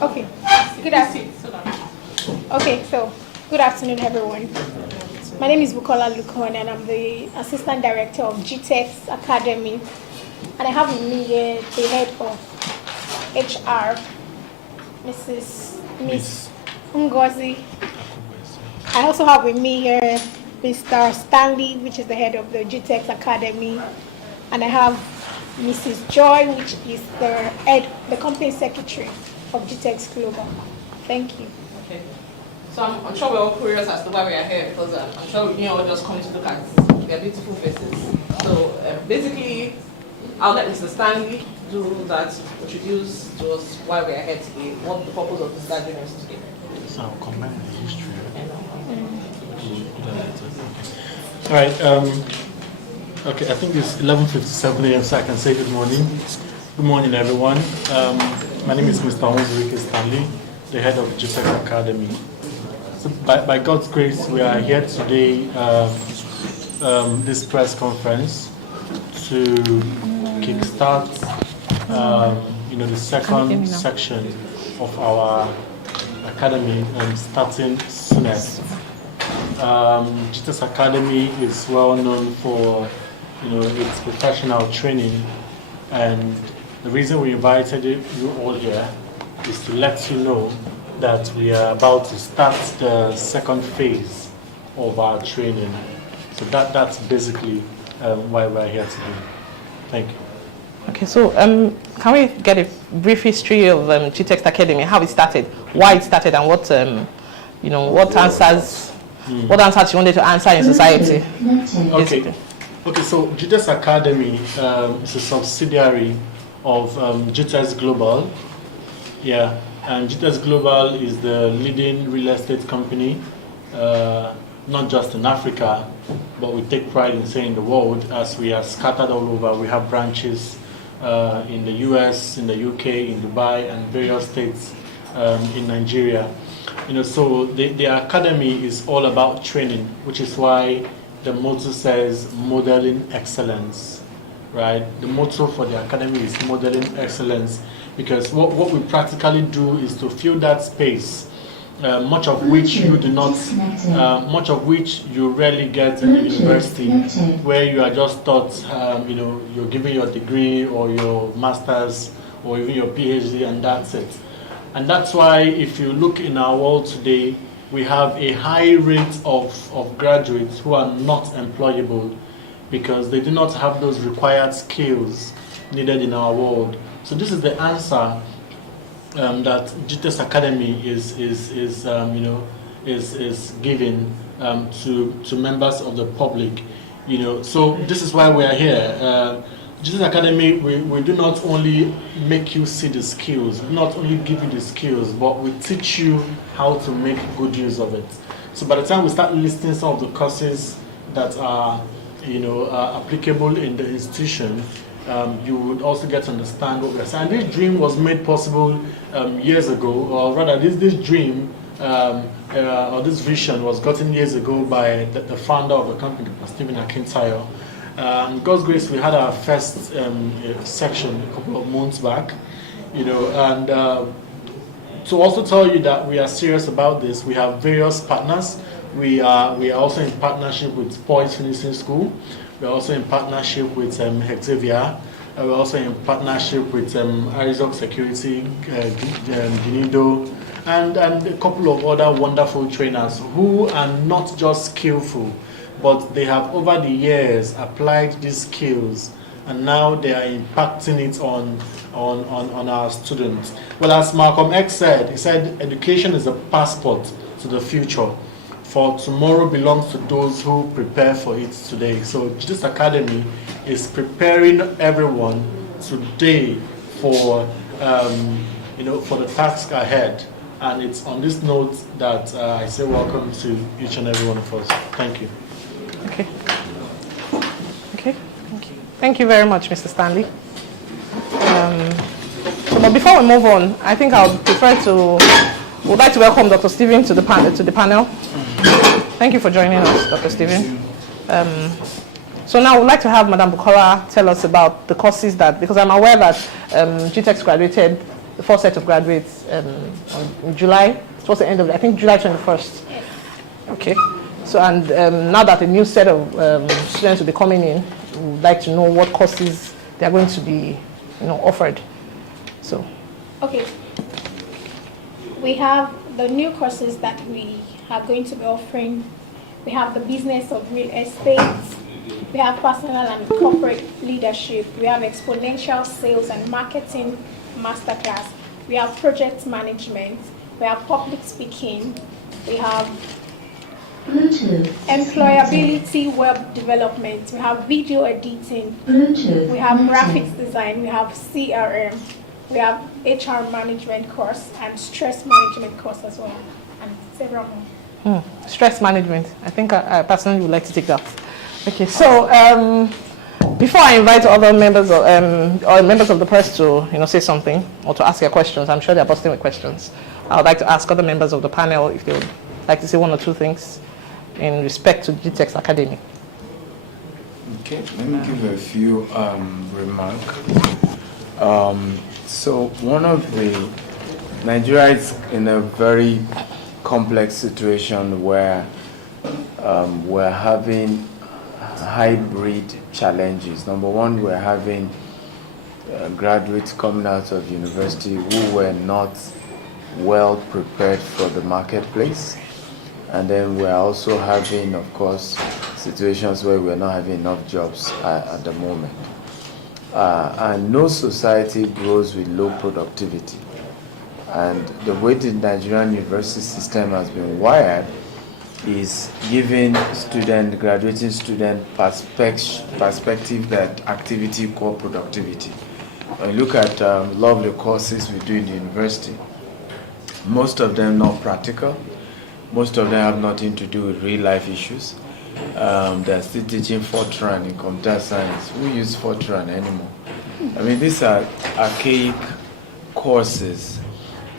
Okay. Good afternoon. Okay, so good afternoon, everyone. My name is Bukola Lukon, and I'm the Assistant Director of GText Academy. And I have with me here the head of HR, Miss Ngozi. I also have with me here Mr. Stanley, which is the head of the GText Academy, and I have Mrs. Joy, which is the company secretary of GText Global. Thank you. Okay. So I'm sure we're all curious as to why we are here, because I'm sure you all just come to look at their beautiful faces. So basically, I'll let Mr. Stanley do that, introduce to us why we are here today, what the purpose of this gathering is today. So I'll comment the history. All right. Okay, I think it's 11:57 a.m. so I can say good morning. Good morning, everyone. My name is Mr. Onzurike Stanley, the head of GText Academy. So by God's grace, we are here today, this press conference, to kickstart, the second section of our academy, starting soonest. GText Academy is well known for, its professional training, and the reason we invited you all here is to let you know that we are about to start the second phase of our training. So that's basically why we're here today. Thank you. Okay, so can we get a brief history of GText Academy, how it started, why it started, and what what answers you wanted to answer in society? Okay. So GText Academy is a subsidiary of GText Global. Yeah, and GText Global is the leading real estate company, not just in Africa, but we take pride in saying the world, as we are scattered all over. We have branches in the US, in the UK, in Dubai, and various states in Nigeria. So the academy is all about training, which is why the motto says modeling excellence, right? The motto for the academy is modeling excellence, because what we practically do is to fill that space, much of which you rarely get in the university, where you are just taught, you're given your degree or your master's or even your PhD, and that's it. And that's why if you look in our world today, we have a high rate of graduates who are not employable because they do not have those required skills needed in our world. So this is the answer that GText Academy is giving to members of the public. So this is why we are here. GText Academy, we do not only make you see the skills, not only give you the skills, but we teach you how to make good use of it. So by the time we start listing some of the courses that are, applicable in the institution, you would also get to understand what we are saying. And this dream was made possible years ago, or rather, this dream or this vision was gotten years ago by the founder of the company, Stephen Akintayo. God's grace, we had our first section a couple of months back, and to also tell you that we are serious about this, we have various partners. We are also in partnership with Poise Finishing School. We're also in partnership with Xavier. We're also in partnership with Arizona Security, Ginido, and a couple of other wonderful trainers who are not just skillful, but they have over the years applied these skills, and now they are impacting it on our students. Well, as Malcolm X said, he said education is a passport to the future, for tomorrow belongs to those who prepare for it today. So this academy is preparing everyone today for for the task ahead, and it's on this note that I say welcome to each and every one of us. Thank you. Okay. Thank you very much, Mr. Stanley. But before we move on, I think would like to welcome Dr. Stephen to the panel. Thank you for joining us, Dr. Stephen. So now I would like to have Madam Bukola tell us about the courses because I'm aware that GText graduated the first set of graduates in July, towards the end of, I think, July 21st. Okay. So, and now that a new set of students will be coming in, we would like to know what courses they are going to be, offered. So. Okay. We have the new courses that we are going to be offering. We have the business of real estate. We have personal and corporate leadership. We have exponential sales and marketing masterclass. We have project management. We have public speaking. We have employability web development. We have video editing. We have graphics design. We have CRM. We have HR management course and stress management course as well, and several more. Stress management. I think I personally would like to take that. Okay, so before I invite other members of, or members of the press to say something or to ask their questions, I'm sure they're busting with questions. I would like to ask other members of the panel if they would like to say one or two things in respect to GText Academy. Okay, let me give a few remarks. So one of the, Nigeria is in a very complex situation where we're having hybrid challenges. Number one, we're having graduates coming out of university who were not well prepared for the marketplace. And then we're also having, of course, situations where we're not having enough jobs at the moment. And no society grows with low productivity. And the way the Nigerian university system has been wired is giving graduating student perspective that activity equal productivity. When you look at a lot of the courses we do in the university, most of them not practical. Most of them have nothing to do with real life issues. They're still teaching Fortran in computer science. Who use Fortran anymore? I mean, these are archaic courses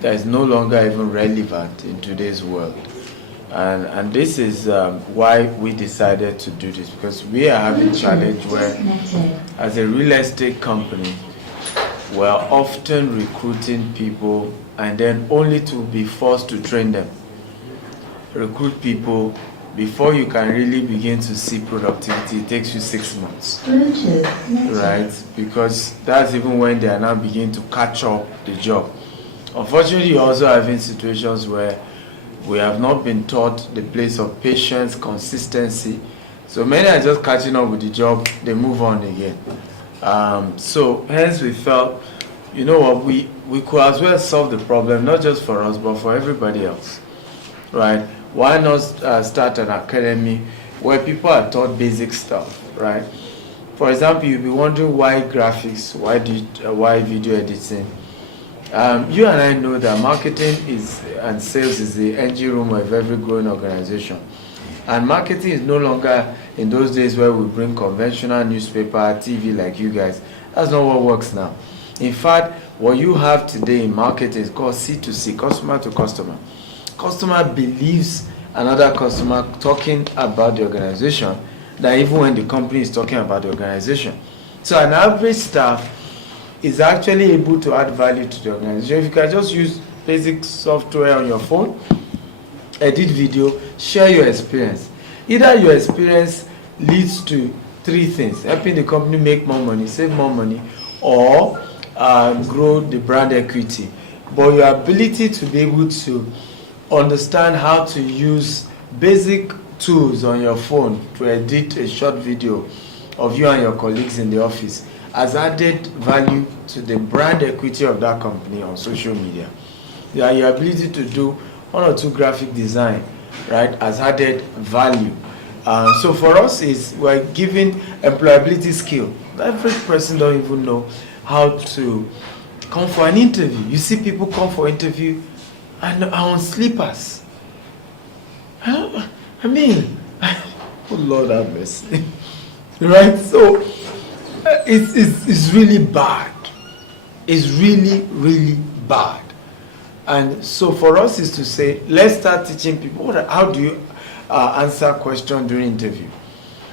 that is no longer even relevant in today's world. And this is why we decided to do this, because we are having a challenge where, as a real estate company, we're often recruiting people and then only to be forced to train them. Recruit people. Before you can really begin to see productivity, it takes you 6 months, right? Because that's even when they are now beginning to catch up the job. Unfortunately, you're also having situations where we have not been taught the place of patience, consistency. So many are just catching up with the job, they move on again. So hence we felt, you know what, we could as well solve the problem, not just for us, but for everybody else, right? Why not start an academy where people are taught basic stuff, right? For example, you'll be wondering why graphics, why video editing. You and I know that marketing and sales is the engine room of every growing organization. And marketing is no longer in those days where we bring conventional newspaper, TV like you guys. That's not what works now. In fact, what you have today in marketing is called C2C, customer to customer. Customer believes another customer talking about the organization than even when the company is talking about the organization. So an average staff is actually able to add value to the organization. If you can just use basic software on your phone, edit video, share your experience. Either your experience leads to 3 things: helping the company make more money, save more money, or grow the brand equity. But your ability to be able to understand how to use basic tools on your phone to edit a short video of you and your colleagues in the office has added value to the brand equity of that company on social media. Your ability to do 1 or 2 graphic design, right, has added value. So for us, we're giving employability skill. Every person don't even know how to come for an interview. You see people come for interview and are on sleepers. I mean, oh Lord have mercy. Right? So it's really bad. It's really, really bad. And so for us is to say, let's start teaching people how do you answer question during interview.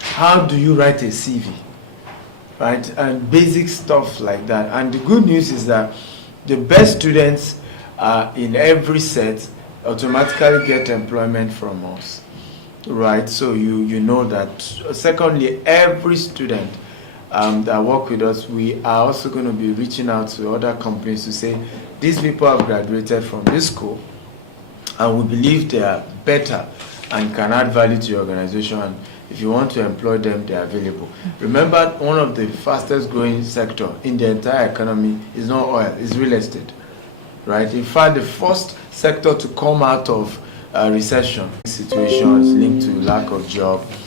How do you write a CV? Right? And basic stuff like that. And the good news is that the best students in every set automatically get employment from us, right? So you know that. Secondly, every student that work with us, we are also going to be reaching out to other companies to say, these people have graduated from this school, and we believe they are better and can add value to your organization. And if you want to employ them, they are available. Remember, one of the fastest growing sector in the entire economy is not oil, it's real estate, right? In fact, the first sector to come out of recession situations linked to lack of job